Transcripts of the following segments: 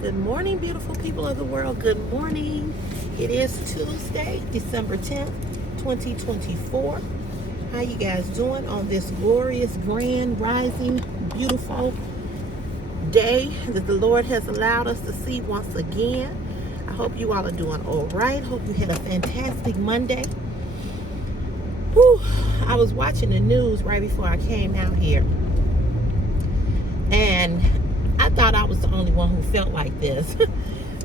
Good morning, beautiful people of the world. Good morning. It is Tuesday, December 10th, 2024. How you guys doing on this glorious, grand, rising, beautiful day that the Lord has allowed us to see once again? I hope you all are doing all right. Hope you had a fantastic Monday. Whew. I was watching the news right before I came out here, and I thought I was the only one who felt like this.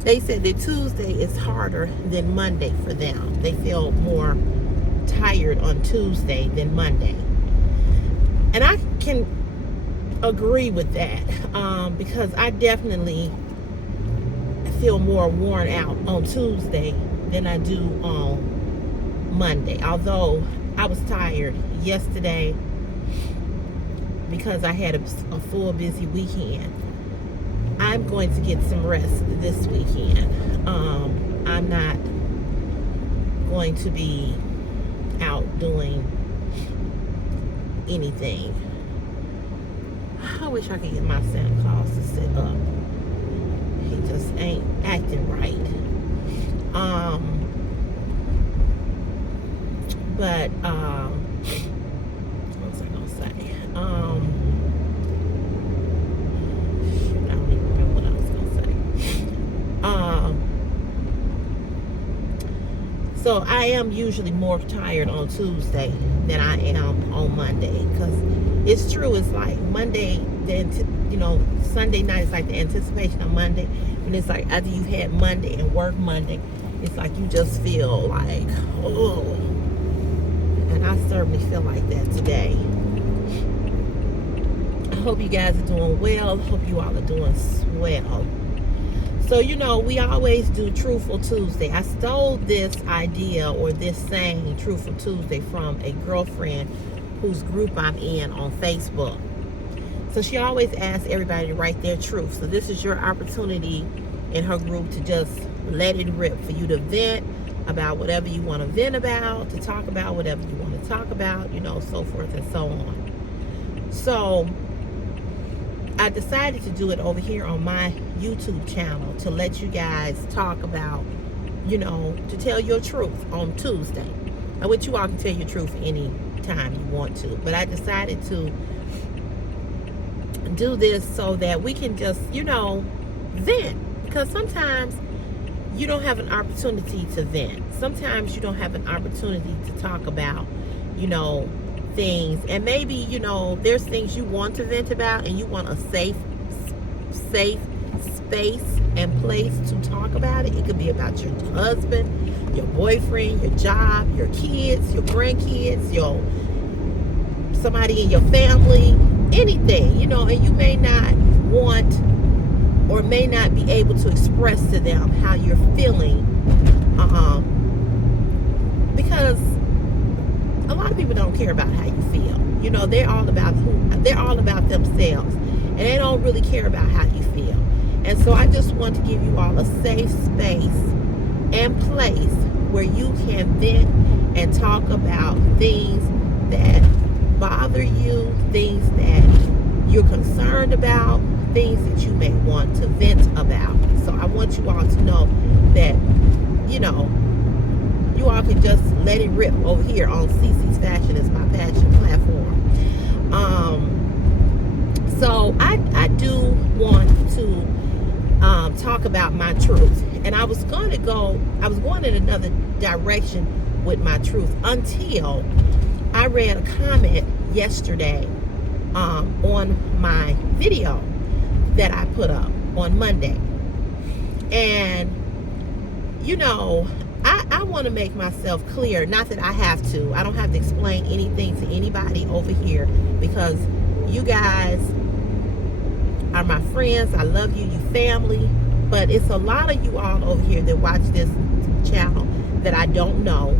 They said that Tuesday is harder than Monday for them. They feel more tired on Tuesday than Monday. And I can agree with that because I definitely feel more worn out on Tuesday than I do on Monday. Although I was tired yesterday because I had a full busy weekend. I'm going to get some rest this weekend. I'm not going to be out doing anything. I wish I could get my Santa Claus to sit up. He just ain't acting right. But what was I gonna say? Shoot, I don't even remember what I was gonna say. So I am usually more tired on Tuesday than I am on Monday, because it's true. It's like Monday, Sunday night is like the anticipation of Monday, and it's like after you've had Monday and work Monday, it's like you just feel like, oh. And I certainly feel like that today. I hope you guys are doing well. I hope you all are doing swell. So, we always do Truthful Tuesday. I stole this idea or this saying, Truthful Tuesday, from a girlfriend whose group I'm in on Facebook. So she always asks everybody to write their truth. So this is your opportunity in her group to just let it rip, for you to vent about whatever you want to vent about, to talk about whatever you want to talk about, so forth and so on. So I decided to do it over here on my YouTube channel to let you guys talk about, to tell your truth on Tuesday. I wish you all can tell your truth any time you want to, but I decided to do this so that we can just, vent, because sometimes you don't have an opportunity to vent. Sometimes you don't have an opportunity to talk about, things. And maybe, there's things you want to vent about, and you want a safe space and place to talk about it. It could be about your husband, your boyfriend, your job, your kids, your grandkids, somebody in your family, anything, and you may not want or may not be able to express to them how you're feeling, because a lot of people don't care about how you feel. They're all about themselves, and they don't really care about how you feel. And so I just want to give you all a safe space and place where you can vent and talk about things that bother you, things that you're concerned about, things that you may want to vent about. So I want you all to know that, you all can just let it rip over here on CC's Fashion is my passion platform. So I do want to talk about my truth. And I was going in another direction with my truth until I read a comment yesterday on my video that I put up on Monday. And I want to make myself clear, not that I have to. I don't have to explain anything to anybody over here, because you guys are my friends. I love you, you family. But it's a lot of you all over here that watch this channel that I don't know,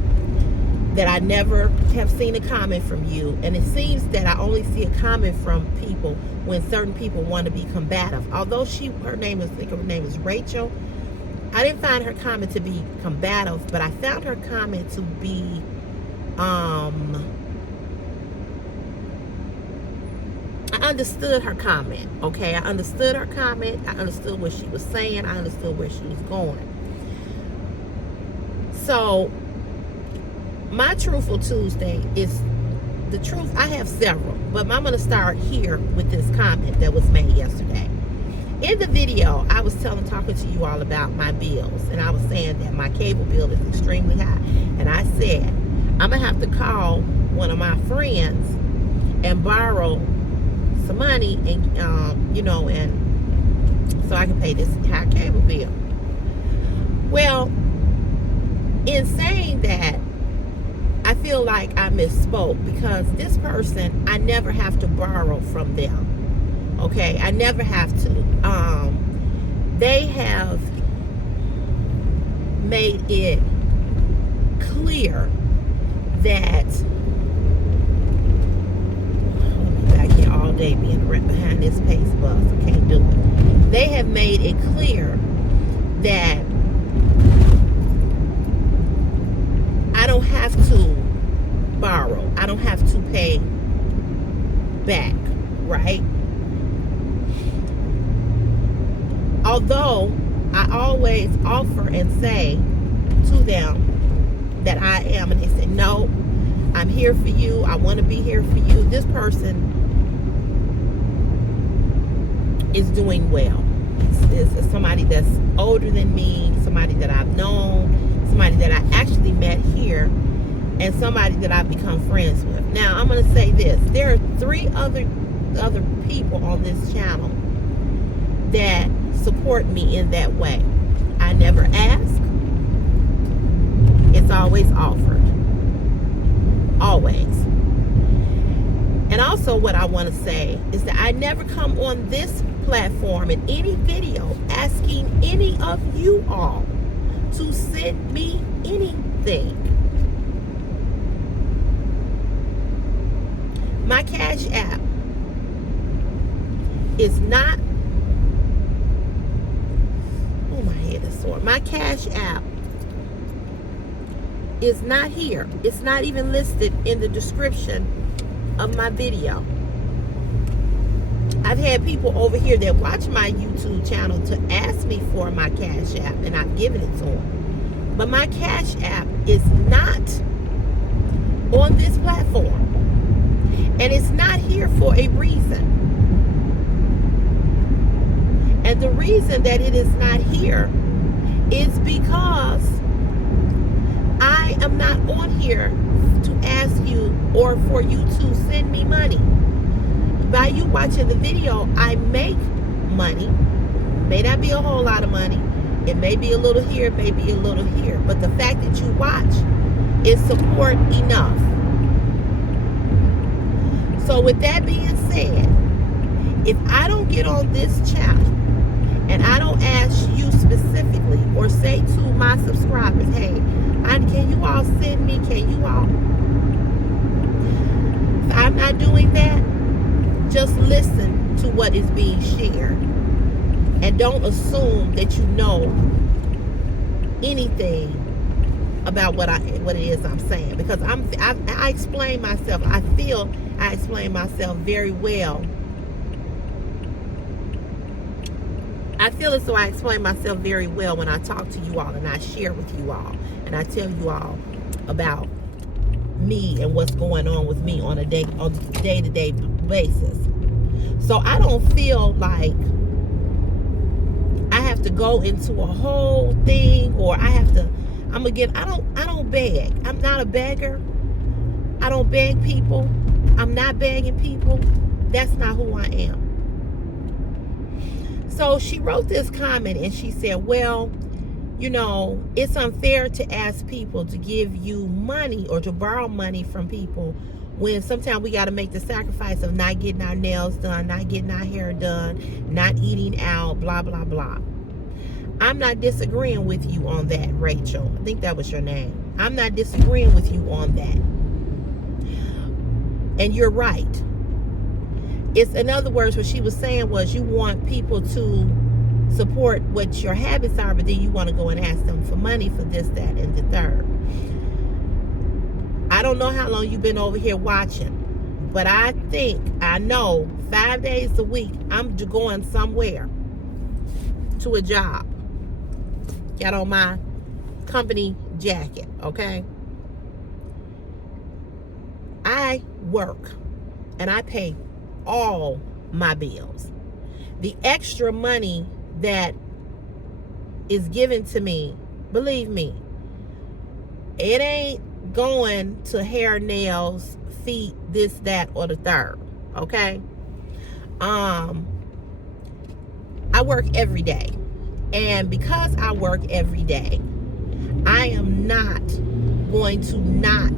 that I never have seen a comment from you. And it seems that I only see a comment from people when certain people want to be combative. Although her name is Rachel. I didn't find her comment to be combative, but I found her comment to be I understood her comment, okay? I understood her comment. I understood what she was saying. I understood where she was going. So, my Truthful Tuesday is the truth. I have several, but I'm going to start here with this comment that was made yesterday. In the video, I was talking to you all about my bills, and I was saying that my cable bill is extremely high. And I said, I'm going to have to call one of my friends and borrow some money, and and so I can pay this high cable bill. Well, in saying that, I feel like I misspoke, because this person, I never have to borrow from them. Okay, I never have to. They have made it clear that back here all day being right behind this pace bus. I can't do it. They have made it clear that I don't have to borrow. I don't have to pay back, right? Although I always offer and say to them that I am, and they say, no, I'm here for you. I want to be here for you. This person is doing well. It's somebody that's older than me, somebody that I've known, somebody that I actually met here, and somebody that I've become friends with. Now, I'm going to say this. There are 3 other people on this channel that support me in that way. I never ask. It's always offered. Always. And also what I want to say is that I never come on this platform in any video asking any of you all to send me anything. My Cash App is not, oh, my head is sore. My Cash App is not here. It's not even listed in the description of my video. I've had people over here that watch my YouTube channel to ask me for my Cash App, and I've given it to them. But my Cash App is not on this platform. And it's not here for a reason. And the reason that it is not here is because I am not on here to ask you or for you to send me money. By you watching the video, I make money. May not be a whole lot of money. It may be a little here, it may be a little here. But the fact that you watch is support enough. So with that being said, if I don't get on this channel and I don't ask you specifically or say to my subscribers, hey, can you all send me, can you all? If I'm not doing that, just listen to what is being shared. And don't assume that you know anything about what it is I'm saying. Because I explain myself. I feel I explain myself very well. I feel as though I explain myself very well when I talk to you all and I share with you all. And I tell you all about me and what's going on with me on a day-to-day basis. So I don't feel like I have to go into a whole thing, or I don't beg. I'm not a beggar. I don't beg people. I'm not begging people. That's not who I am. So she wrote this comment and she said, well, it's unfair to ask people to give you money or to borrow money from people when sometimes we got to make the sacrifice of not getting our nails done, not getting our hair done, not eating out, blah, blah, blah. I'm not disagreeing with you on that, Rachel. I think that was your name. I'm not disagreeing with you on that. And you're right. In other words, what she was saying was you want people to support what your habits are, but then you want to go and ask them for money for this, that, and the third. I don't know how long you've been over here watching. But I know 5 days a week, I'm going somewhere to a job. Got on my company jacket, okay? I work and I pay all my bills. The extra money that is given to me, believe me, it ain't going to hair, nails, feet, this, that, or the third, okay? I work every day. And because I work every day, I am not going to not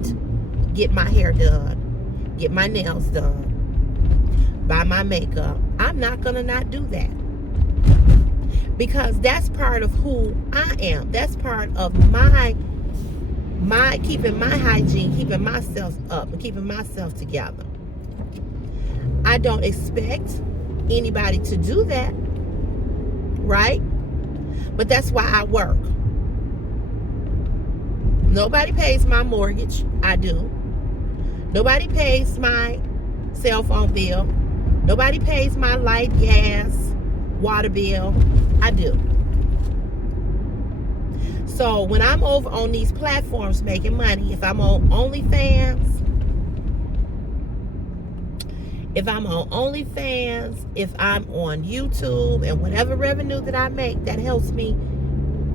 get my hair done, get my nails done, buy my makeup. I'm not going to not do that. Because that's part of who I am. That's part of my keeping my hygiene, keeping myself up, and keeping myself together. I don't expect anybody to do that, right? But that's why I work. Nobody pays my mortgage. I do. Nobody pays my cell phone bill. Nobody pays my light, gas, water bill. I do. So when I'm over on these platforms making money, if I'm on OnlyFans, if I'm on YouTube, and whatever revenue that I make, that helps me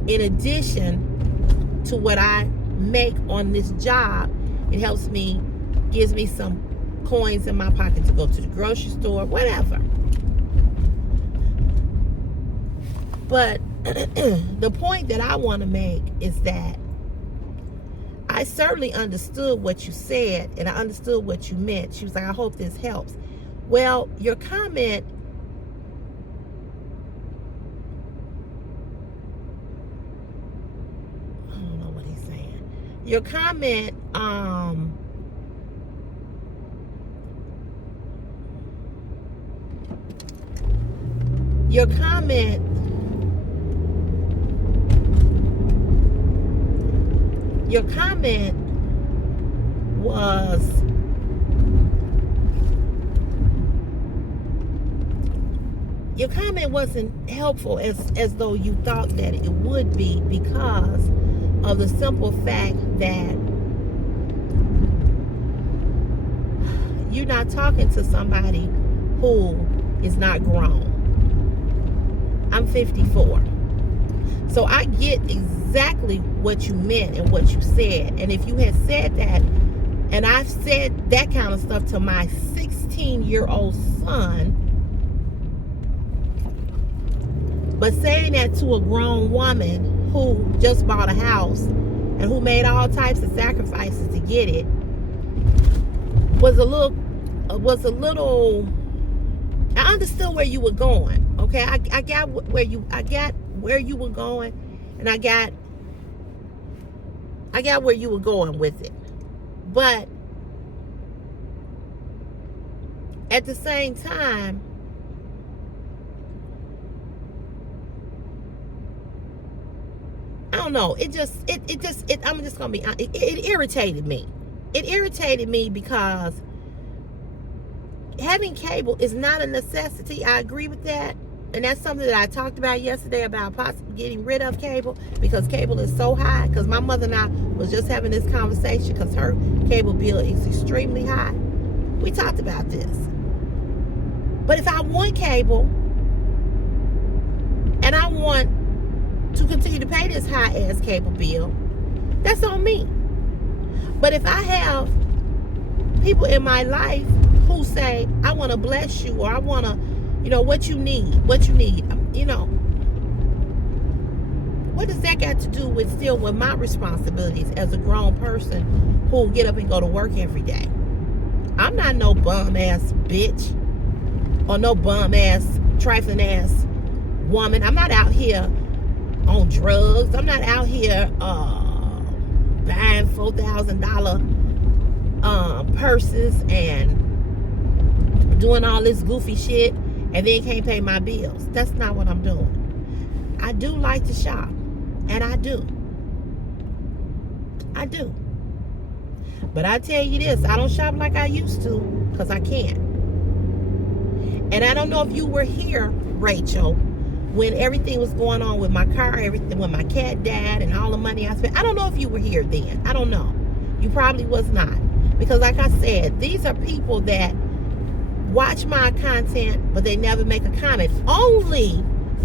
in addition to what I make on this job. It helps me, gives me some coins in my pocket to go to the grocery store, whatever. But the point that I want to make is that I certainly understood what you said, and I understood what you meant. She was like, I hope this helps. Well, your comment, I don't know what he's saying. Your comment, wasn't helpful as though you thought that it would be, because of the simple fact that you're not talking to somebody who is not grown. I'm 54. So I get exactly what you meant and what you said. And if you had said that, and I've said that kind of stuff to my 16-year-old son, but saying that to a grown woman who just bought a house and who made all types of sacrifices to get it was a little, I understood where you were going. Okay, I got where you were going, and I got where you were going with it. But at the same time, I don't know. I'm just gonna be honest. It irritated me. It irritated me because having cable is not a necessity. I agree with that. And that's something that I talked about yesterday, about possibly getting rid of cable, because cable is so high. Because my mother and I was just having this conversation because her cable bill is extremely high. We talked about this. But if I want cable and I want to continue to pay this high ass cable bill, that's on me. But if I have people in my life who say, I want to bless you, or I want to, what you need, what does that got to do with my responsibilities as a grown person who get up and go to work every day? I'm not no bum ass bitch or no bum ass, trifling ass woman. I'm not out here on drugs. I'm not out here buying $4,000 purses and doing all this goofy shit and then can't pay my bills. That's not what I'm doing. I do like to shop, and I do. But I tell you this, I don't shop like I used to because I can't. And I don't know if you were here, Rachel, when everything was going on with my car, everything, when my cat died and all the money I spent. I don't know if you were here then. I don't know. You probably was not. Because like I said, these are people that watch my content, but they never make a comment. Only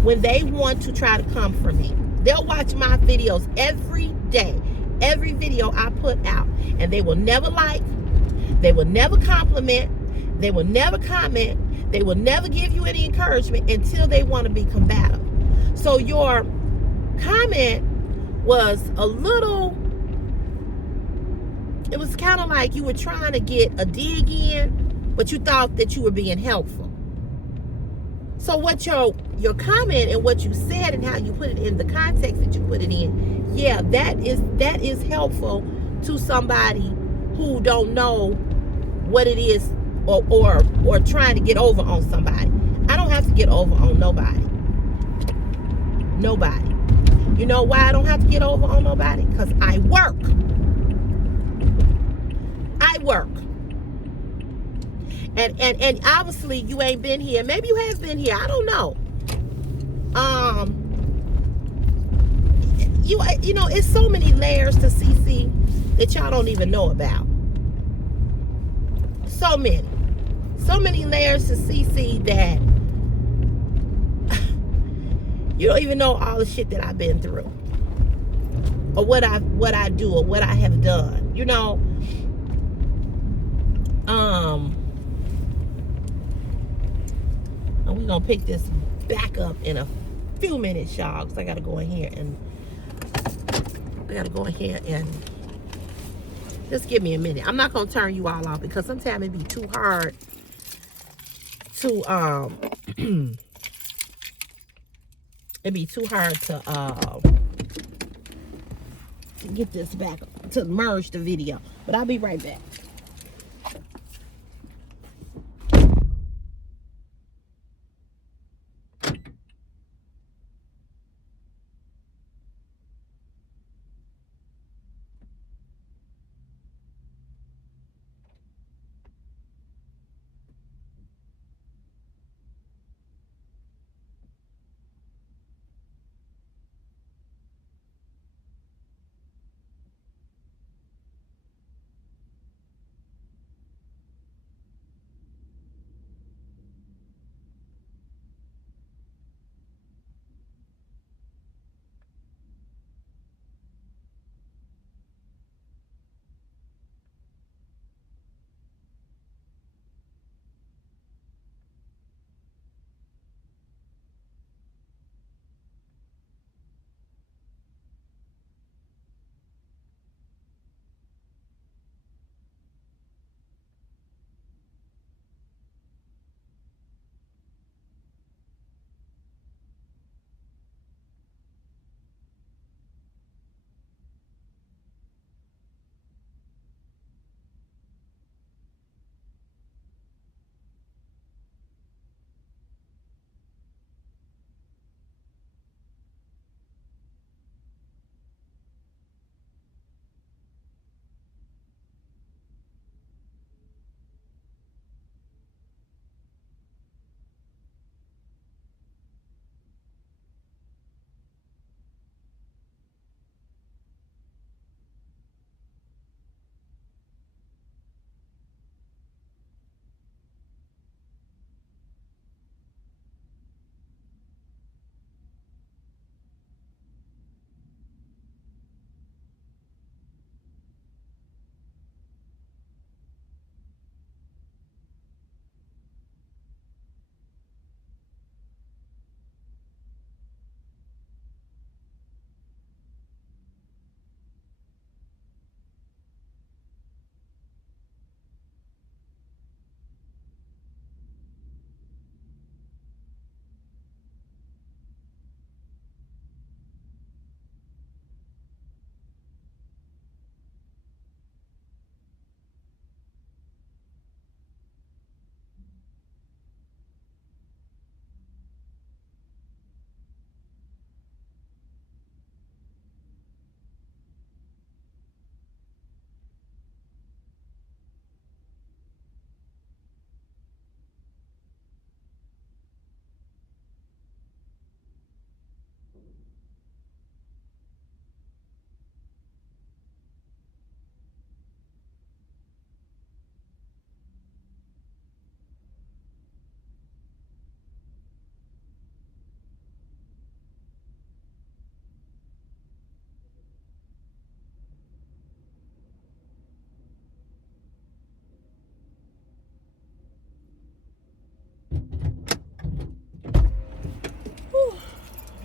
when they want to try to come for me. They'll watch my videos every day. Every video I put out. And they will never like. They will never compliment. They will never comment. They will never give you any encouragement until they want to be combative. So your comment was a little, it was kind of like you were trying to get a dig in, but you thought that you were being helpful. So what your comment and what you said and how you put it in the context that you put it in, yeah, that is helpful to somebody who don't know what it is, or trying to get over on somebody. I don't have to get over on nobody. Nobody. You know why I don't have to get over on nobody? Because I work. I work. And obviously you ain't been here. Maybe you have been here. I don't know. You know, it's so many layers to CC that y'all don't even know about. So many layers to CC that you don't even know all the shit that I've been through, or what I do, or what I have done. You know, and we're gonna pick this back up in a few minutes, y'all, because I gotta go in here and just give me a minute. I'm not gonna turn you all off because sometimes it'd be too hard to it'd be too hard to get this back, to merge the video. But I'll be right back.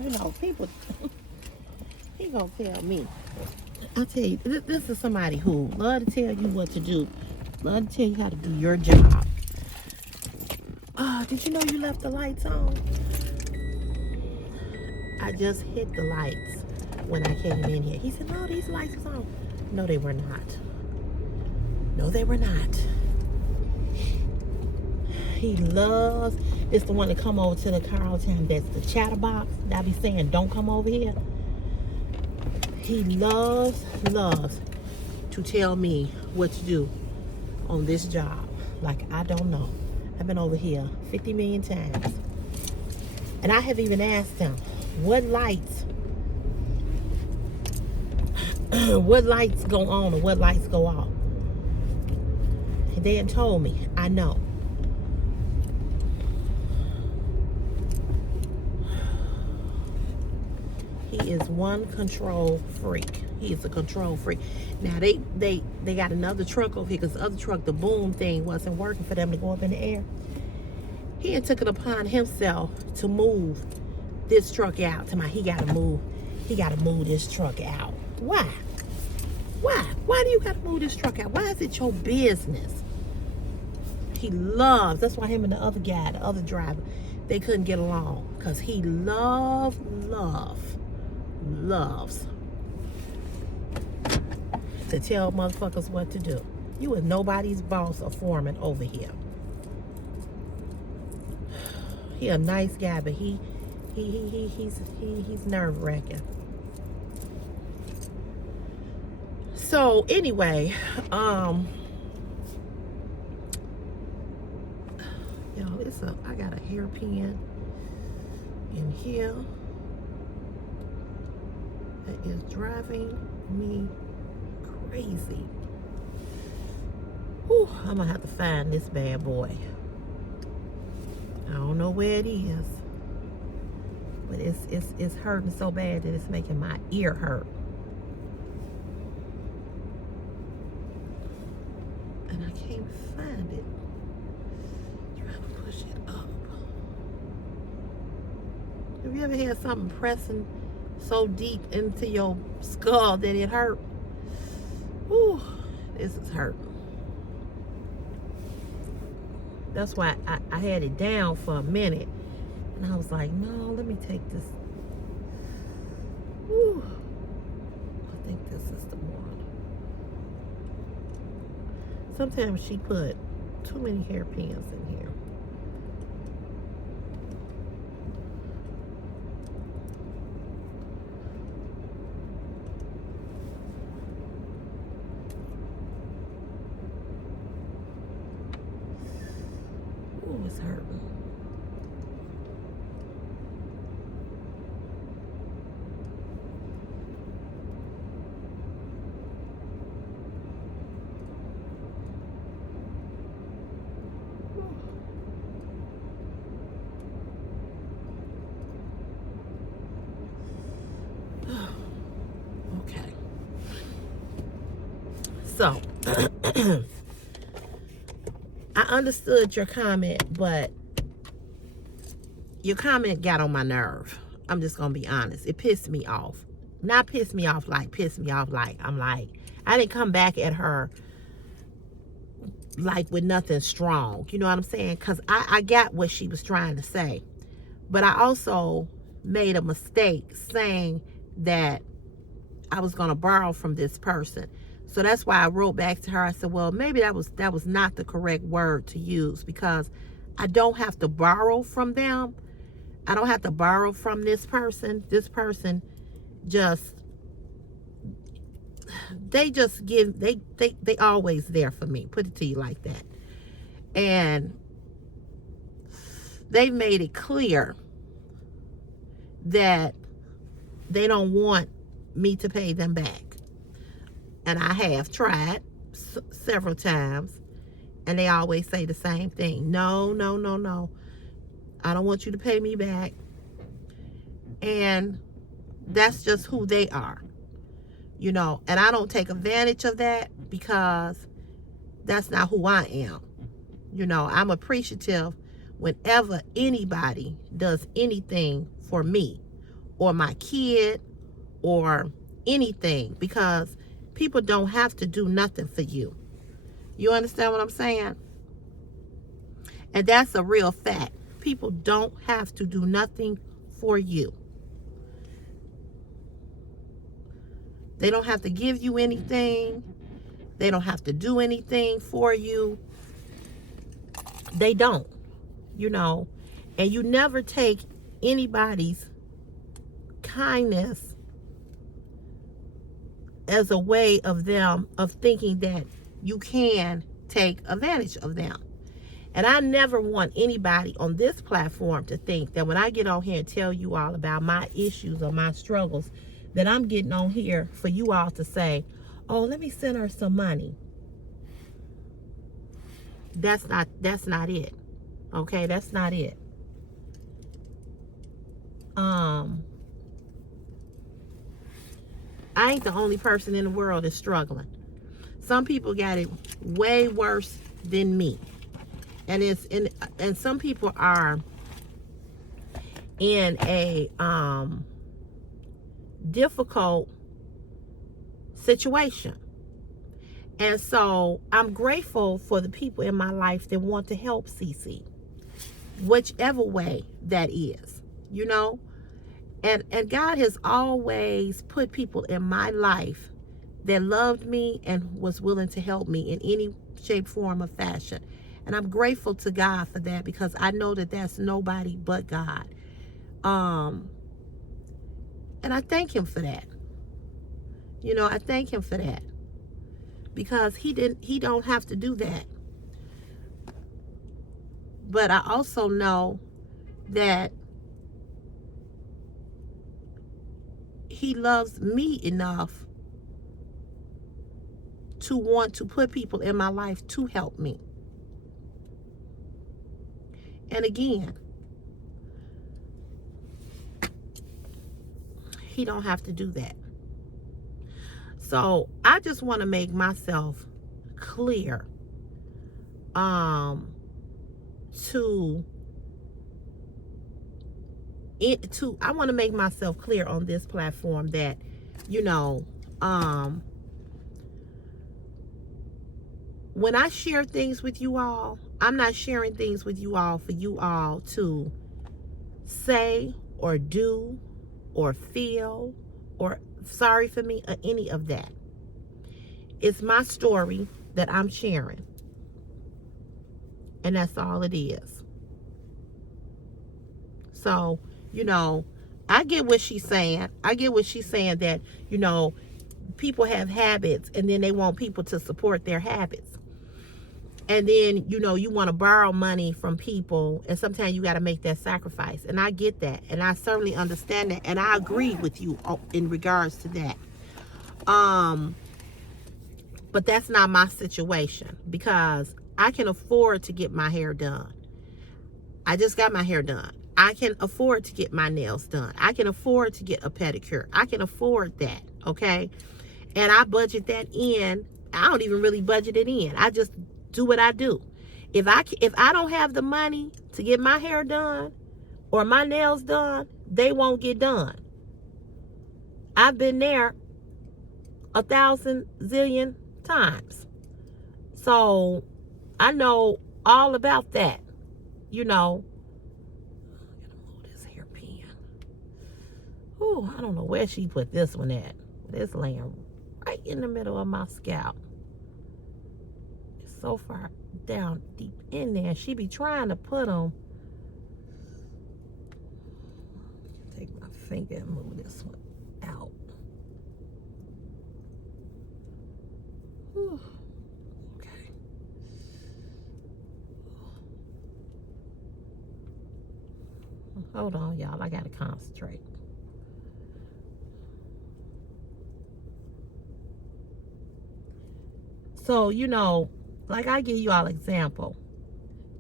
You know, people, he gonna tell me. I tell you, this is somebody who love to tell you what to do, love to tell you how to do your job. Did you know you left the lights on? I just hit the lights when I came in here. He said, no, these lights was on. No, they were not. No, they were not. He loves, it's the one that come over to the car all the time. That's the chatterbox that I be saying, don't come over here. He loves to tell me what to do on this job. Like, I don't know. I've been over here 50 million times. And I have even asked him, what lights go on or what lights go off? And they had told me, I know. He is one control freak. He is a control freak. Now they got another truck over here because the other truck, the boom thing, wasn't working for them to go up in the air. He had took it upon himself to move this truck out. He gotta move this truck out. Why? Why do you gotta move this truck out? Why is it your business? He loves, that's why him and the other guy, the other driver, they couldn't get along. Because he loves to tell motherfuckers what to do. You is nobody's boss or foreman over here. He a nice guy, but he's nerve-wracking. So anyway, I got a hairpin in here that is driving me crazy. Whew, I'm gonna have to find this bad boy. I don't know where it is, but it's hurting so bad that it's making my ear hurt. And I can't find it. Trying to push it up. Have you ever had something pressing so deep into your skull that it hurt? Whew, this is hurting. That's why I had it down for a minute. And I was like, no, let me take this. Whew. I think this is the one. Sometimes she put too many hairpins in here. Ooh, it's hurting. Okay. So, I understood your comment, but your comment got on my nerve. I'm just gonna be honest. It pissed me off. Not pissed me off like I'm like, I didn't come back at her like with nothing strong. You know what I'm saying? Because I got what she was trying to say. But I also made a mistake saying that I was gonna borrow from this person. So that's why I wrote back to her. I said, well, maybe that was not the correct word to use, because I don't have to borrow from them. I don't have to borrow from this person. This person just, they just give, they always there for me. Put it to you like that. And they've made it clear that they don't want me to pay them back. And I have tried several times, and they always say the same thing. No. I don't want you to pay me back. And that's just who they are, you know. And I don't take advantage of that, because that's not who I am. You know, I'm appreciative whenever anybody does anything for me or my kid or anything, because people don't have to do nothing for you. You understand what I'm saying? And that's a real fact. People don't have to do nothing for you. They don't have to give you anything. They don't have to do anything for you. They don't, you know. And you never take anybody's kindness as a way of them, of thinking that you can take advantage of them. And I never want anybody on this platform to think that when I get on here and tell you all about my issues or my struggles, that I'm getting on here for you all to say, oh, let me send her some money. That's not it. Okay, that's not it. I ain't the only person in the world that's struggling. Some people got it way worse than me. And some people are in a difficult situation. And so I'm grateful for the people in my life that want to help Cece, whichever way that is, you know. And God has always put people in my life that loved me and was willing to help me in any shape, form, or fashion. And I'm grateful to God for that, because I know that that's nobody but God. And I thank him for that. You know, I thank him for that, because he don't have to do that. But I also know that he loves me enough to want to put people in my life to help me. And again, he don't have to do that. So I just want to make myself clear I want to make myself clear on this platform that, you know, when I share things with you all, I'm not sharing things with you all for you all to say or do or feel or sorry for me or any of that. It's my story that I'm sharing. And that's all it is. So, you know, I get what she's saying. I get what she's saying, that, you know, people have habits and then they want people to support their habits. And then, you know, you want to borrow money from people, and sometimes you got to make that sacrifice. And I get that. And I certainly understand that. And I agree with you in regards to that. But that's not my situation, because I can afford to get my hair done. I just got my hair done. I can afford to get my nails done. I can afford to get a pedicure. I can afford that, okay? And I budget that in. I don't even really budget it in. I just do what I do. If I don't have the money to get my hair done or my nails done, they won't get done. I've been there 1,000 zillion times. So I know all about that, you know. I'm gonna move this hairpin. Ooh, I don't know where she put this one at. It's laying right in the middle of my scalp. It's so far down deep in there. She be trying to put them. Take my finger and move this one out. Whew. Okay. Hold on, y'all. I gotta concentrate. So, you know, like I give you all example.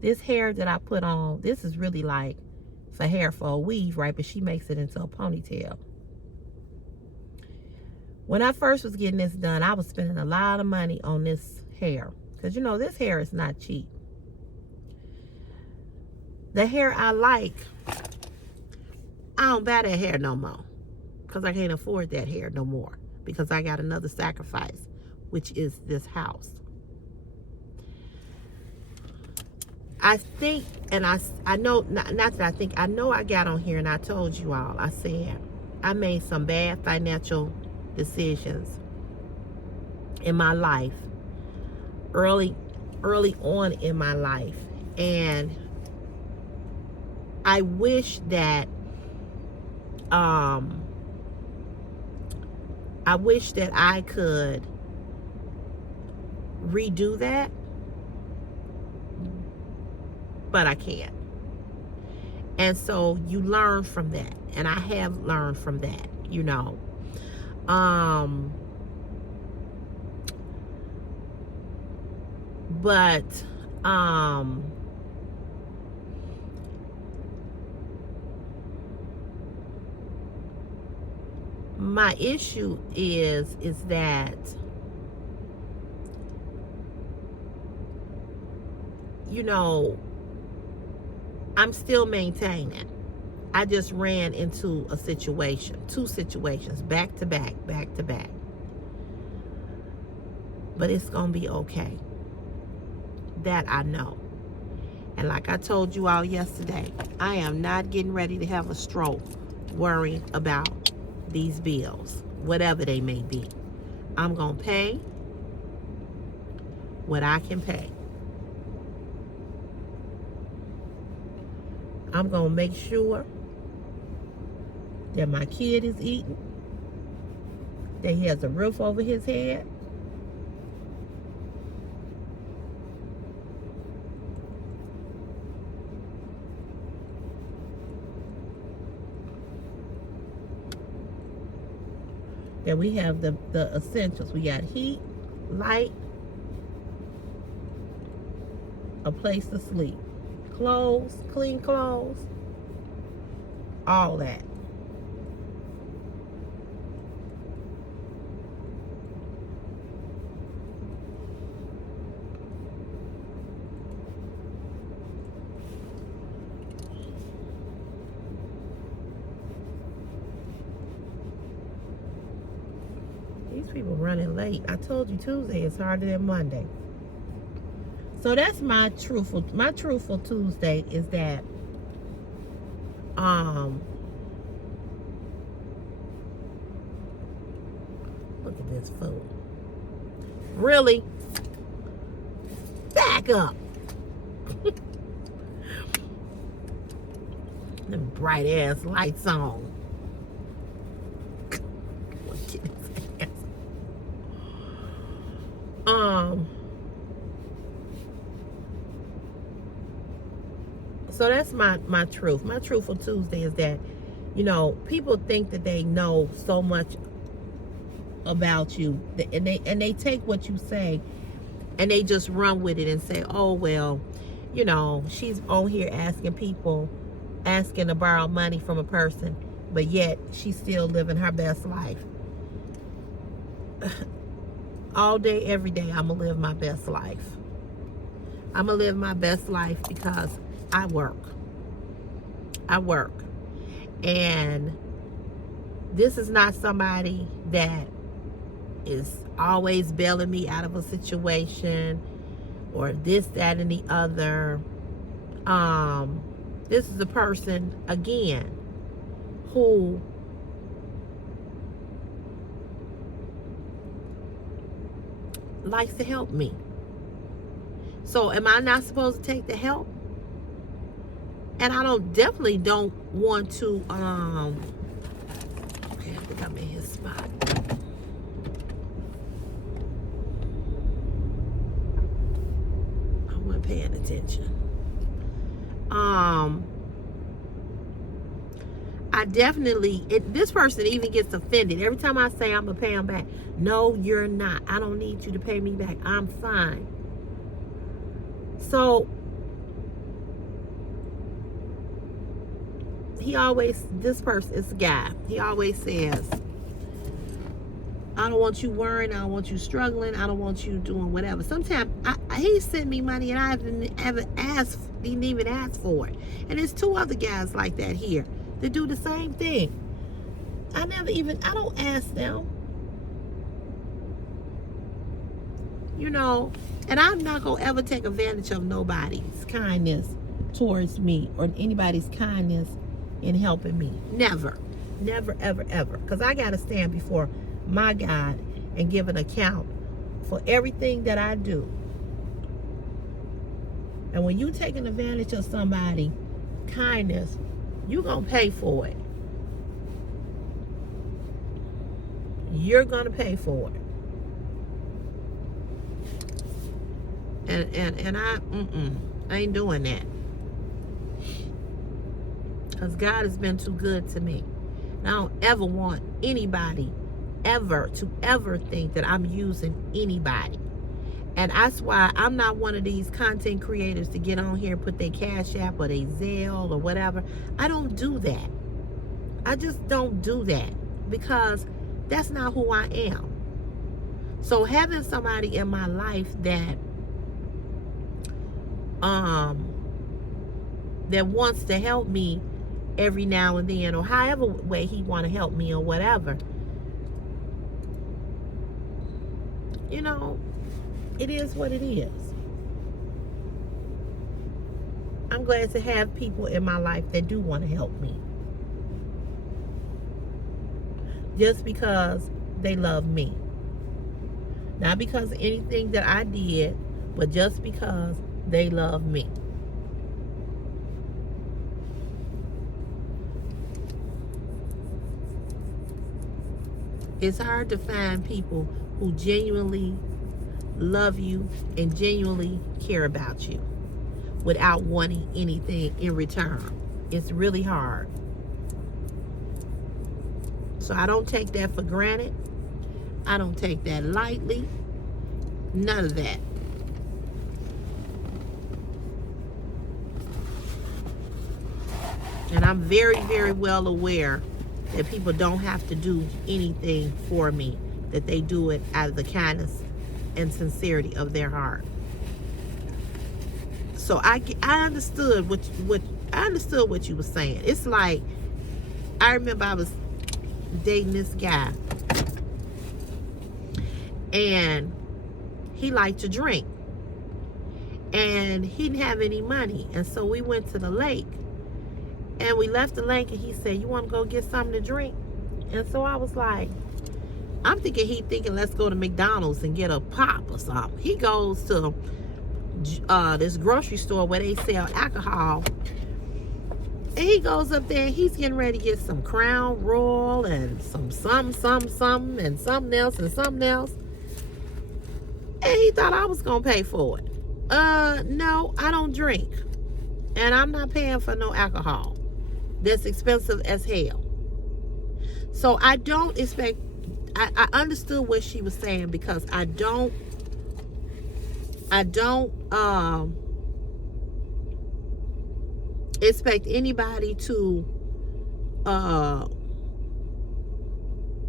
This hair that I put on, this is really like for hair for a weave, right? But she makes it into a ponytail. When I first was getting this done, I was spending a lot of money on this hair. Because, you know, this hair is not cheap. The hair I like, don't buy that hair no more. Because I can't afford that hair no more. Because I got another sacrifice, which is this house. I think, and I know, not that I think, I know I got on here and I told you all, I said, I made some bad financial decisions in my life, early on in my life. And I wish that, I could redo that, but I can't. And so you learn from that, and I have learned from that, you know. But my issue is that, you know, I'm still maintaining. I just ran into a situation, 2 situations, back to back. But it's going to be okay. That I know. And like I told you all yesterday, I am not getting ready to have a stroke worrying about these bills, whatever they may be. I'm going to pay what I can pay. I'm going to make sure that my kid is eating, that he has a roof over his head, that we have the essentials. We got heat, light, a place to sleep, clothes, clean clothes, all that. These people running late. I told you Tuesday is harder than Monday. So that's my truthful Tuesday is that look at this food. Really? Back up. Them bright ass lights on. So that's my truth. My truthful Tuesday is that, you know, people think that they know so much about you, and they take what you say and they just run with it and say, oh well, you know, she's on here asking to borrow money from a person, but yet she's still living her best life. All day, every day, I'm gonna live my best life. I'm gonna live my best life because I work. And this is not somebody that is always bailing me out of a situation or this, that, and the other. This is a person, again, who likes to help me. So am I not supposed to take the help? And I definitely don't want to, okay, I think I'm in his spot. I wasn't paying attention. I definitely, this person even gets offended. Every time I say I'm going to pay him back. No, you're not. I don't need you to pay me back. I'm fine. So, this person is a guy. He always says, I don't want you worrying. I don't want you struggling. I don't want you doing whatever. Sometimes he sent me money and I didn't even ask for it. And there's 2 other guys like that here to do the same thing. I don't ask them. You know, and I'm not going to ever take advantage of nobody's kindness towards me or anybody's kindness in helping me. Never. Never, ever, ever. Because I got to stand before my God and give an account for everything that I do. And when you taking advantage of somebody's kindness, you're going to pay for it. You're going to pay for it. And I ain't doing that. Because God has been too good to me. And I don't ever want anybody ever think that I'm using anybody. And that's why I'm not one of these content creators to get on here and put their Cash App or their Zelle or whatever. I don't do that. I just don't do that because that's not who I am. So having somebody in my life that wants to help me every now and then, or however way he want to help me or whatever, you know, it is what it is. I'm glad to have people in my life that do want to help me. Just because they love me. Not because of anything that I did, but just because they love me. It's hard to find people who genuinely love you and genuinely care about you without wanting anything in return. It's really hard. So I don't take that for granted. I don't take that lightly. None of that. And I'm very, very well aware that people don't have to do anything for me, that they do it out of the kindness and sincerity of their heart. So I understood what you were saying. It's like, I remember I was dating this guy, and he liked to drink, and he didn't have any money, and so we went to the lake. And we left the lake, and he said, "You want to go get something to drink?" And so I was like, I'm thinking he thinking, let's go to McDonald's and get a pop or something. He goes to this grocery store where they sell alcohol. And he goes up there, and he's getting ready to get some Crown Royal and some and something else and something else. And he thought I was going to pay for it. No, I don't drink. And I'm not paying for no alcohol. That's expensive as hell. So I don't expect, I understood what she was saying, because I don't expect anybody to,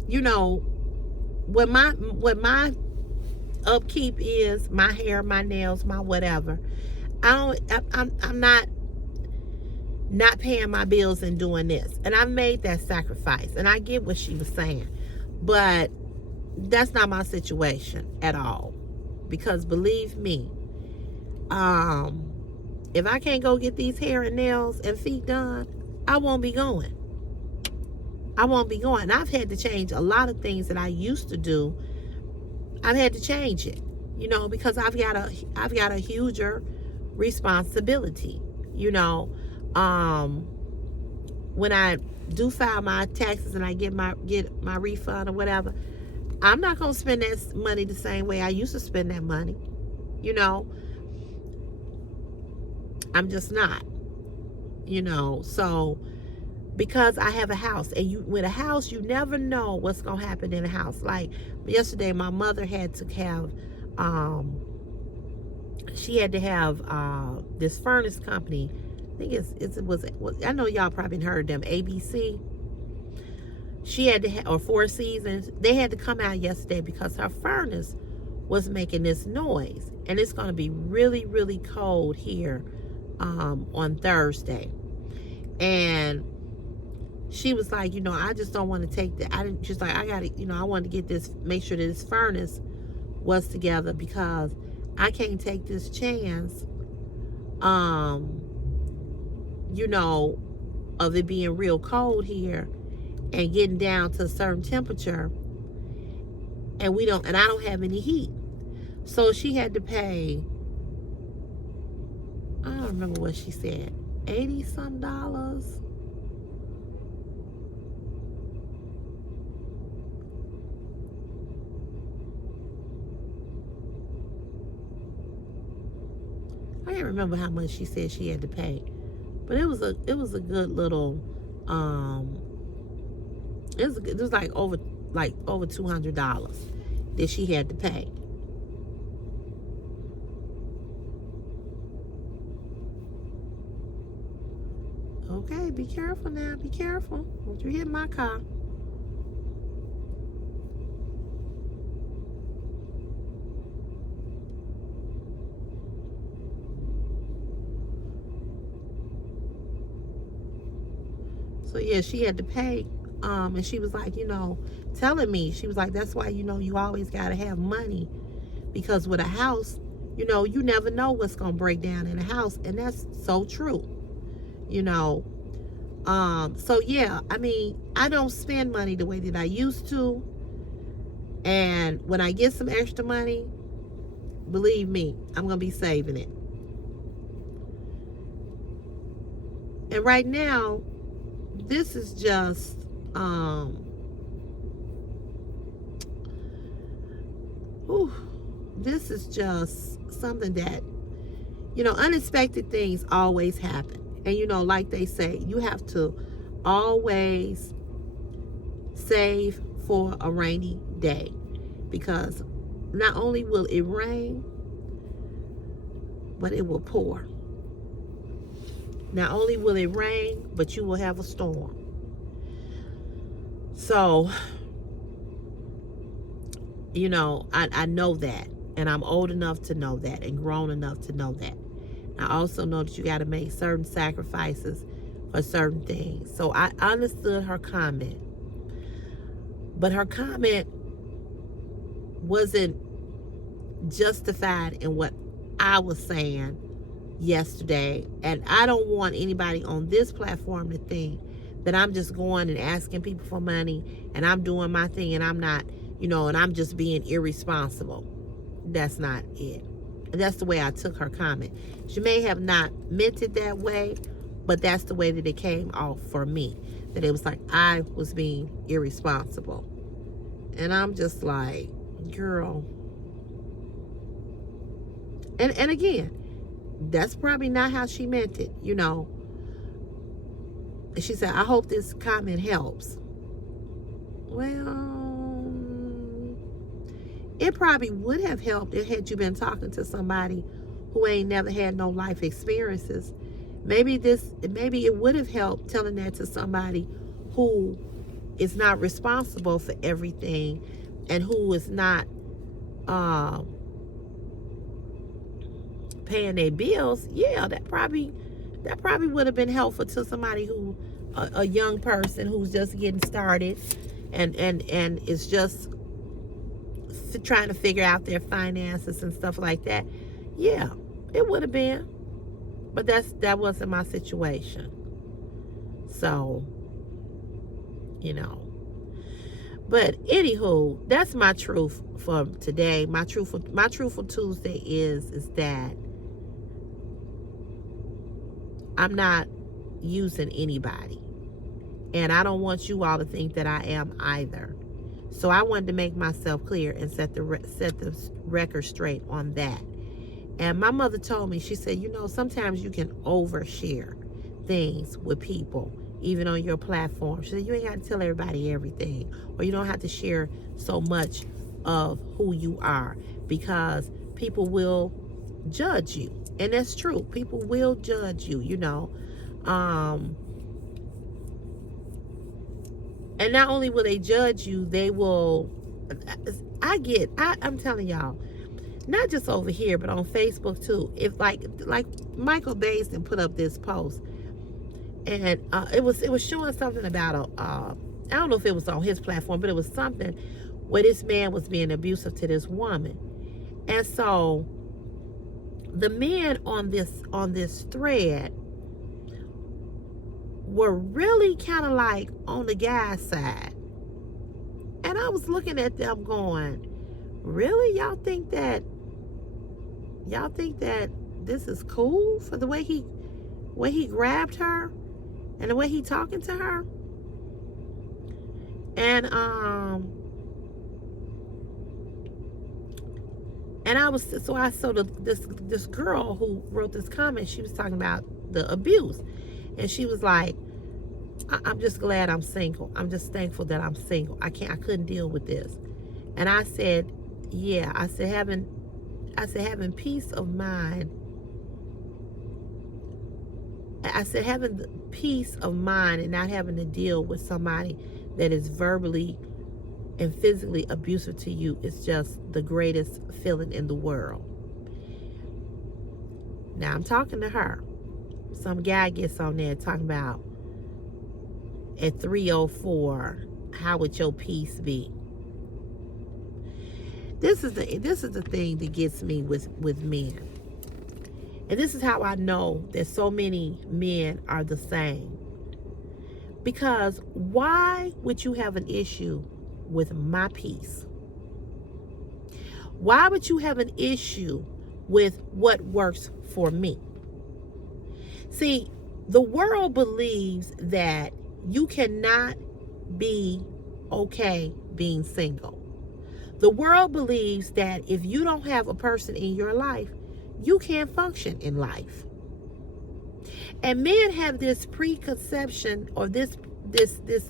you know, what my upkeep is, my hair, my nails, my whatever. I'm not paying my bills and doing this. And I made that sacrifice. And I get what she was saying. But that's not my situation at all. Because believe me, if I can't go get these hair and nails and feet done, I won't be going. I won't be going. And I've had to change a lot of things that I used to do. I've had to change it, you know, because I've got a huger responsibility, you know. When I do file my taxes and I get my refund or whatever, I'm not going to spend that money the same way I used to spend that money, you know. I'm just not, you know. So because I have a house, and with a house, you never know what's going to happen in a house. Like yesterday, my mother had to have she had to have this furnace company. I think it was I know y'all probably heard them, ABC. She had to have, or Four Seasons. They had to come out yesterday because her furnace was making this noise, and it's going to be really, really cold here on Thursday. And she was like, you know, I just don't want to take that. I didn't. She's like, I got to, you know, I wanted to get this, make sure that this furnace was together because I can't take this chance, you know, of it being real cold here and getting down to a certain temperature, and I don't have any heat. So she had to pay, I don't remember what she said, $80 some. I can't remember how much she said she had to pay, but it was a good little, it was like over $200 that she had to pay. Okay, be careful now. Be careful. Don't you hit my car. So yeah, she had to pay. And she was like, you know, telling me, she was like, that's why, you know, you always got to have money, because with a house, you know, you never know what's going to break down in a house. And that's so true, you know. So yeah, I mean, I don't spend money the way that I used to. And when I get some extra money, believe me, I'm going to be saving it. And right now, this is just, this is just something that, you know, unexpected things always happen. And, you know, like they say, you have to always save for a rainy day, because not only will it rain, but it will pour. Not only will it rain, but you will have a storm. So, you know, I know that. And I'm old enough to know that and grown enough to know that. I also know that you got to make certain sacrifices for certain things. So I understood her comment. But her comment wasn't justified in what I was saying yesterday. And I don't want anybody on this platform to think that I'm just going and asking people for money and I'm doing my thing and I'm not, you know, and I'm just being irresponsible. That's not it. And that's the way I took her comment. She may have not meant it that way, but that's the way that it came off for me. That it was like I was being irresponsible. And I'm just like, girl. And again, that's probably not how she meant it, you know. She said, I hope this comment helps. Well, it probably would have helped had you been talking to somebody who ain't never had no life experiences. Maybe it would have helped telling that to somebody who is not responsible for everything and who is not paying their bills. Yeah, that probably would have been helpful to somebody who, a young person who's just getting started and is just trying to figure out their finances and stuff like that. Yeah, it would have been. But that wasn't my situation. So, you know. But anywho, that's my truth for today. My truthful Tuesday is that I'm not using anybody. And I don't want you all to think that I am either. So I wanted to make myself clear and set the record straight on that. And my mother told me, she said, you know, sometimes you can overshare things with people, even on your platform. She said, you ain't got to tell everybody everything, or you don't have to share so much of who you are, because people will judge you. And that's true. People will judge you, you know. And not only will they judge you, they will, I'm telling y'all, not just over here, but on Facebook too. If like Michael Basin put up this post, And it was showing something about I don't know if it was on his platform, but it was something where this man was being abusive to this woman. And so the men on this thread were really kind of like on the guy's side. And I was looking at them going, really? Y'all think that this is cool for the way he grabbed her and the way he talking to her? And this girl who wrote this comment, she was talking about the abuse, and she was like, I'm just glad I'm single. I'm just thankful that I'm single. I couldn't deal with this. And I said, yeah, I said having peace of mind. I said having peace of mind and not having to deal with somebody that is verbally and physically abusive to you is just the greatest feeling in the world. Now I'm talking to her. Some guy gets on there talking about at 3:04, how would your peace be? This is the thing that gets me with men. And this is how I know that so many men are the same. Because why would you have an issue with my peace? Why would you have an issue with what works for me? See, the world believes that you cannot be okay being single. The world believes that if you don't have a person in your life, you can't function in life. And men have this preconception or this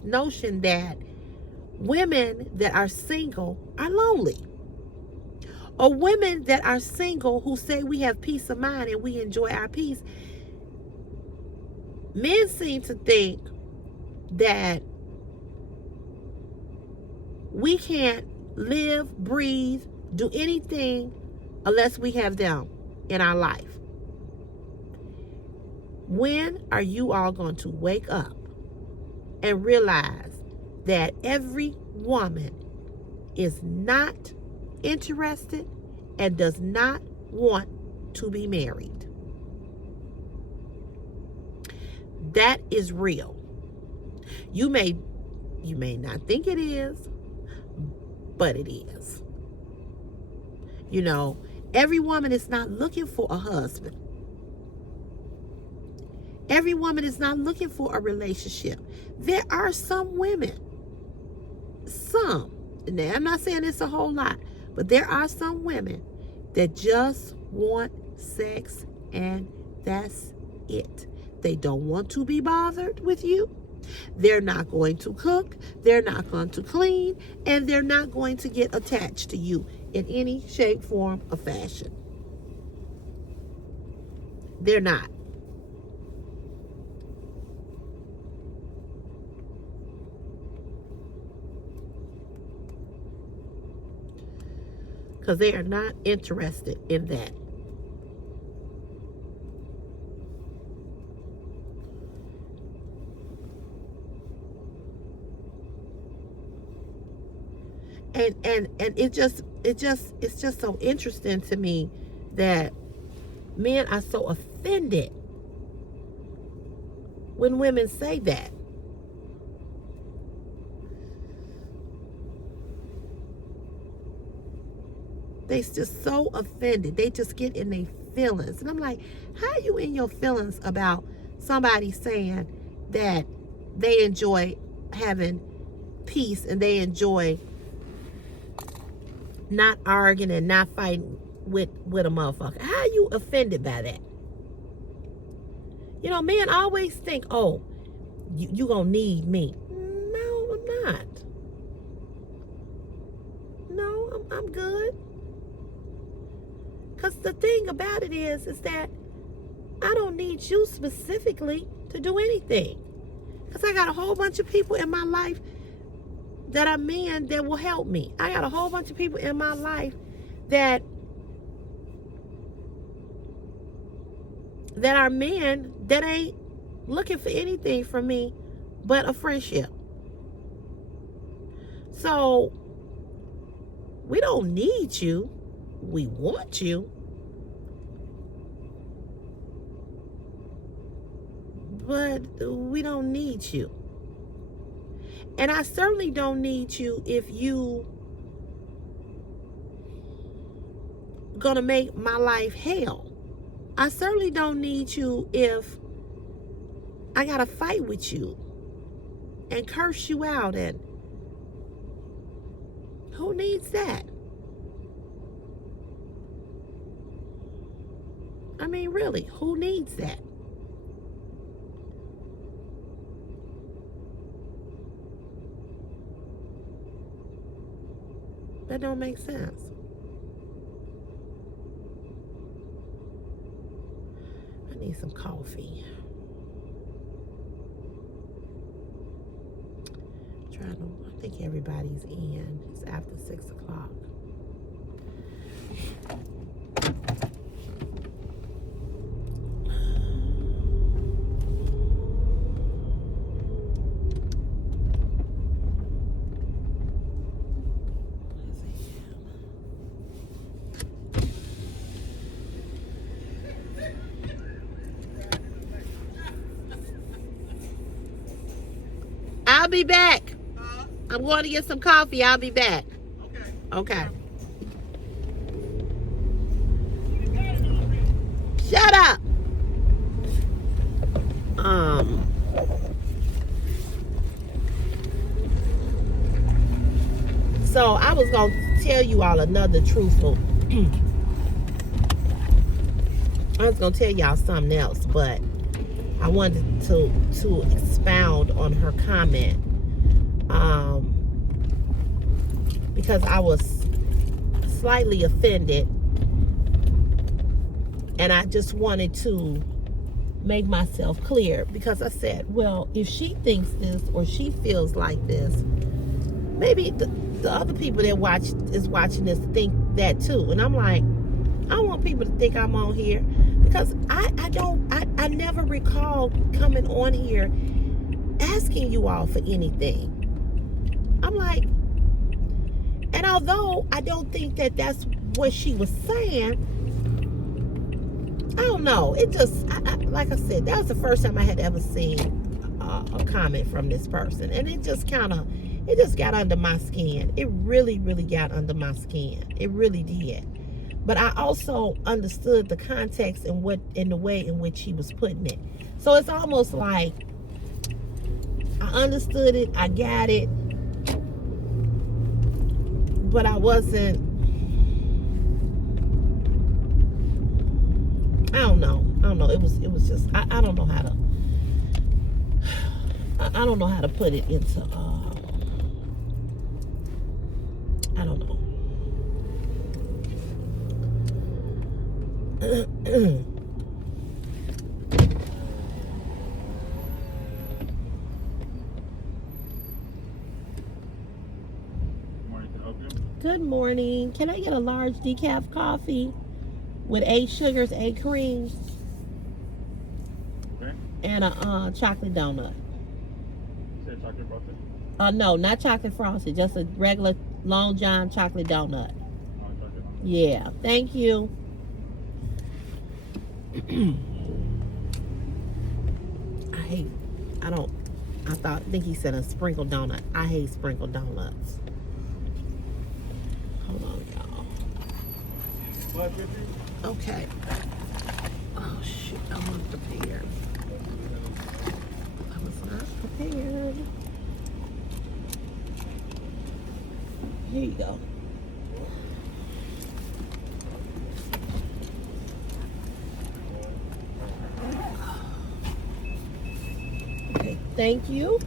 notion that women that are single are lonely. Or women that are single who say we have peace of mind and we enjoy our peace. Men seem to think that we can't live, breathe, do anything unless we have them in our life. When are you all going to wake up and realize that every woman is not interested and does not want to be married? That is real. You may not think it is, but it is. You know, every woman is not looking for a husband. Every woman is not looking for a relationship. There are some women, and I'm not saying it's a whole lot, but there are some women that just want sex and that's it. They don't want to be bothered with you. They're not going to cook. They're not going to clean. And they're not going to get attached to you in any shape, form, or fashion. They're not. Because they are not interested in that. And it's just so interesting to me that men are so offended when women say that. They just so offended. They just get in their feelings. And I'm like, how are you in your feelings about somebody saying that they enjoy having peace and they enjoy not arguing and not fighting with a motherfucker? How are you offended by that? You know, men always think, oh, you gonna need me. No, I'm not. No, I'm good. Because the thing about it is that I don't need you specifically to do anything. Because I got a whole bunch of people in my life that are men that will help me. I got a whole bunch of people in my life that are men that ain't looking for anything from me but a friendship. So we don't need you. We want you. But we don't need you. And I certainly don't need you if you gonna make my life hell. I certainly don't need you if I gotta fight with you and curse you out, and who needs that? I mean, really, who needs that? That don't make sense. I need some coffee. I think everybody's in. It's after 6 o'clock. I'll be back. I'm going to get some coffee. I'll be back. Okay. Shut up. So I was going to tell you all another truthful. I was going to tell y'all something else, but I wanted to expound on her comment. Because I was slightly offended, and I just wanted to make myself clear, because I said, well, if she thinks this or she feels like this, maybe the other people that is watching this think that too. And I'm like, I don't want people to think I'm on here, because I never recall coming on here asking you all for anything. I'm like, and although I don't think that that's what she was saying, I don't know. It just, like I said, that was the first time I had ever seen a comment from this person. And it just got under my skin. It really, really got under my skin. It really did. But I also understood the context and the way in which she was putting it. So it's almost like I understood it, I got it, but I wasn't, I don't know. It was just, I don't know how to, I don't know how to put it into, I don't know. Good morning. Can I get a large decaf coffee with 8 sugars, 8 creams, okay, and a chocolate donut? You said chocolate frosted? No, not chocolate frosted, just a regular Long John chocolate donut. Oh, chocolate. Yeah, thank you. I think he said a sprinkled donut. I hate sprinkled donuts. Hold on, y'all. Okay. Oh, shoot. I wasn't prepared. I was not prepared. Here you go. Okay, thank you.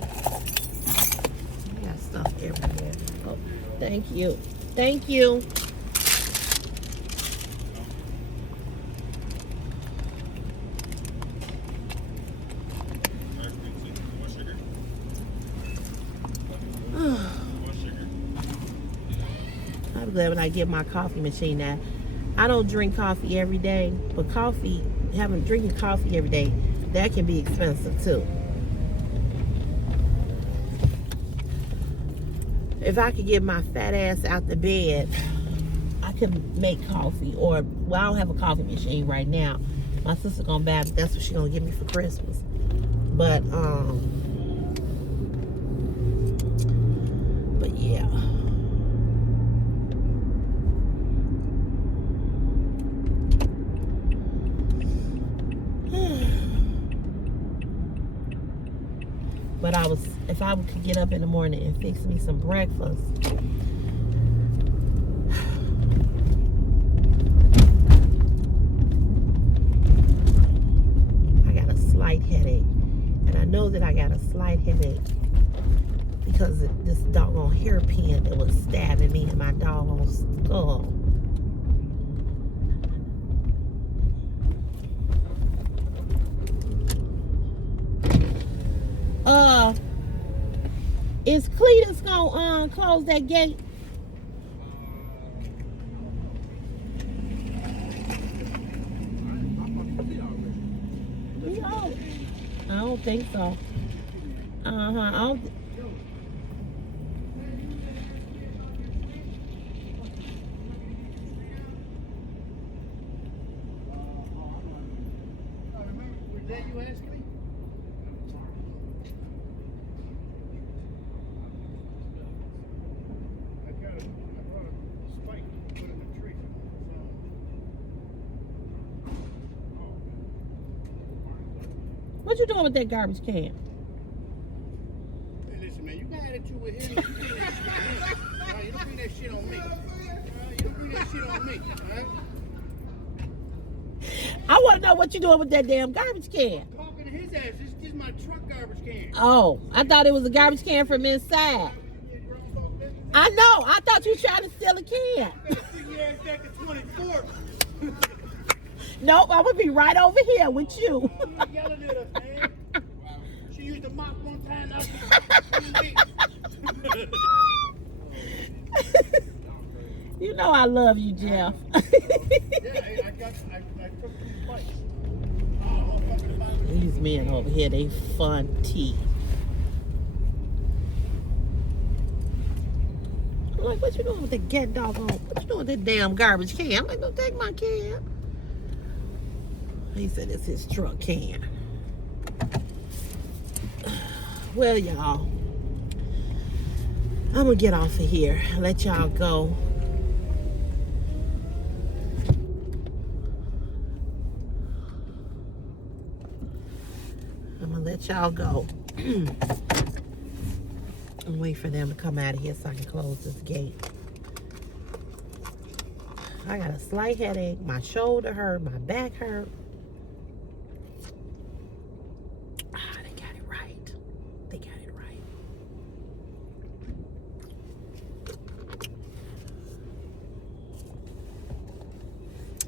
I got stuff everywhere. Oh, thank you. Thank you. I'm glad when I get my coffee machine now. I don't drink coffee every day, but drinking coffee every day, that can be expensive too. If I could get my fat ass out the bed, I could make coffee. Or, well, I don't have a coffee machine right now. My sister gonna buy it. That's what she gonna give me for Christmas. But yeah. But if I could get up in the morning and fix me some breakfast, I got a slight headache. And I know that I got a slight headache because of this doggone hairpin that was stabbing me in my doggone skull. Is Cletus gonna close that gate? No, I don't think so. I don't. Was that you asking me? I brought a spike to put in the tree. What you doing with that garbage can? Hey, listen, man, you got attitude with him. You don't bring that shit on me. You don't bring that shit on me. Right? I want to know what you doing with that damn garbage can. I'm talking to his ass. This is my truck garbage can. Oh, I thought it was a garbage can from inside. I know. I thought you were trying to steal a can. Back to 24. Nope, I would be right over here with you. Yelling at us, man. She used a mop one time. You know I love you, Jeff. Yeah, I took these bites. These men over here, they fun tea. I'm like, what you doing with that doggone? What you doing with that damn garbage can? I'm like, don't take my can. He said it's his truck can. Well, y'all, I'm gonna get off of here. Let y'all go. I'm gonna let y'all go. And wait for them to come out of here so I can close this gate. I got a slight headache. My shoulder hurt. My back hurt. They got it right. They got it right.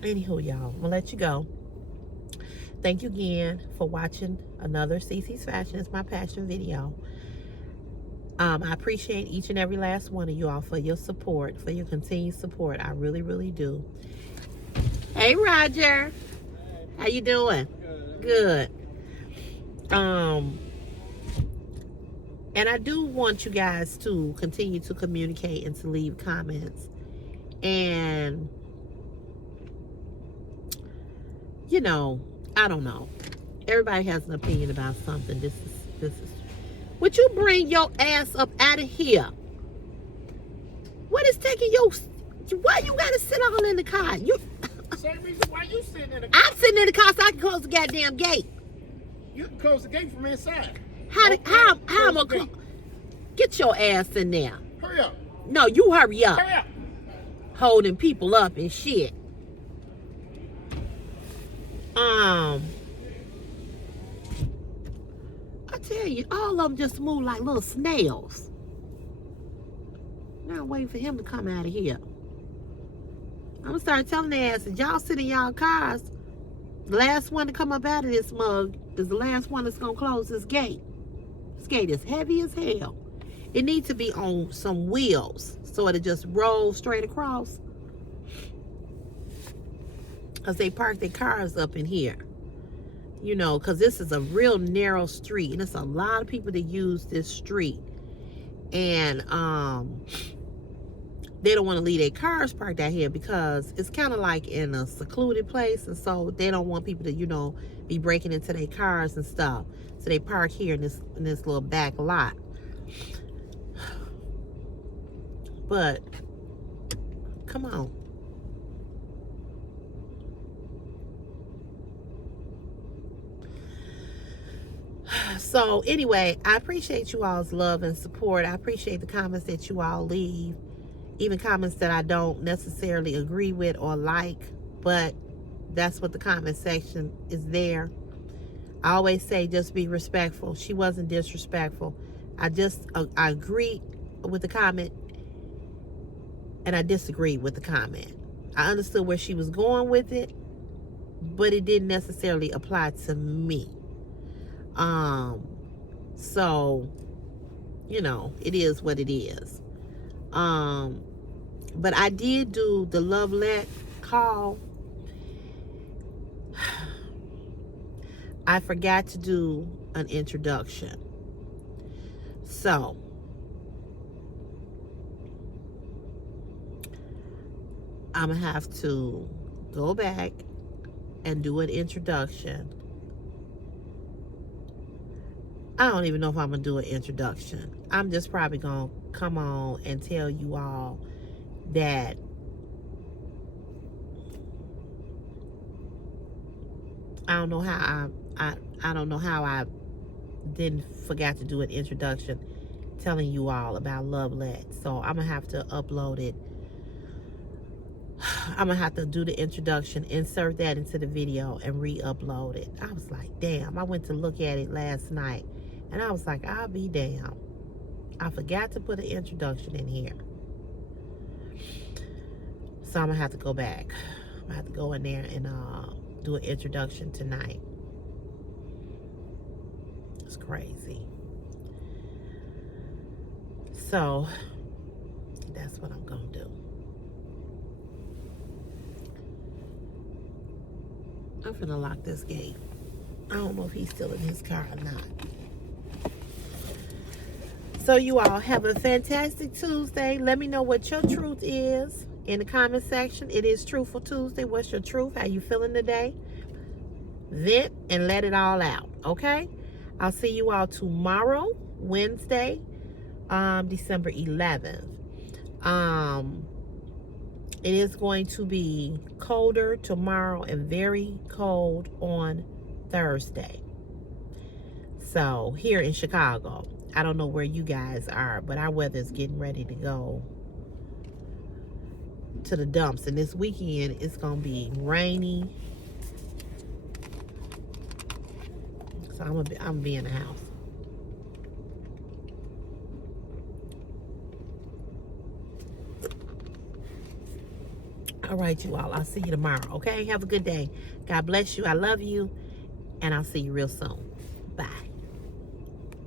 Anywho, y'all, I'm gonna let you go. Thank you again for watching another CC's Fashion is My Passion video. I appreciate each and every last one of you all for your support, for your continued support. I really, really do. Hey, Roger. How you doing? Good. And I do want you guys to continue to communicate and to leave comments. And, you know, I don't know. Everybody has an opinion about something. This is. Would you bring your ass up out of here? What is taking you? Why you gotta sit all in the car? Same reason why you sitting in the car. I'm sitting in the car so I can close the goddamn gate. You can close the gate from inside. How am I gonna get your ass in there? Hurry up. No, you hurry up. Hurry up. Holding people up and shit. I tell you, all of them just move like little snails. Now I'm waiting for him to come out of here. I'm gonna start telling their asses, y'all sit in y'all cars. The last one to come up out of this mug is the last one that's gonna close this gate. This gate is heavy as hell. It needs to be on some wheels so it'll just roll straight across. because they park their cars up in here. You know, because this is a real narrow street, and it's a lot of people that use this street. And they don't want to leave their cars parked out here because it's kind of like in a secluded place, and so they don't want people to, you know, be breaking into their cars and stuff. So they park here in this little back lot. But come on. So anyway, I appreciate you all's love and support. I appreciate the comments that you all leave, even comments that I don't necessarily agree with or like, but that's what the comment section is there. I always say just be respectful. She wasn't disrespectful. I agree with the comment, and I disagree with the comment. I understood where she was going with it, but it didn't necessarily apply to me. So, you know, it is what it is. But I did do the love let call. I forgot to do an introduction. So, I'm gonna have to go back and do an introduction. I don't even know if I'm gonna do an introduction. I'm just probably gonna come on and tell you all that I don't know how I don't know how I didn't forget to do an introduction telling you all about Love Let. So I'm gonna have to upload it. I'm gonna have to do the introduction, insert that into the video, and re-upload it. I was like, damn. I went to look at it last night, and I was like, I'll be damn. I forgot to put an introduction in here. So I'm gonna have to go back. I'm gonna have to go in there and do an introduction tonight. It's crazy. So that's what I'm gonna do. I'm gonna lock this gate. I don't know if he's still in his car or not. So you all have a fantastic Tuesday. Let me know what your truth is in the comment section. It is Truthful Tuesday. What's your truth? How you feeling today? Vent and let it all out, okay? I'll see you all tomorrow, Wednesday, December 11th. It is going to be colder tomorrow and very cold on Thursday. So here in Chicago, I don't know where you guys are, but our weather is getting ready to go to the dumps. And this weekend, it's going to be rainy. So I'm gonna be in the house. All right, you all. I'll see you tomorrow, okay? Have a good day. God bless you. I love you. And I'll see you real soon.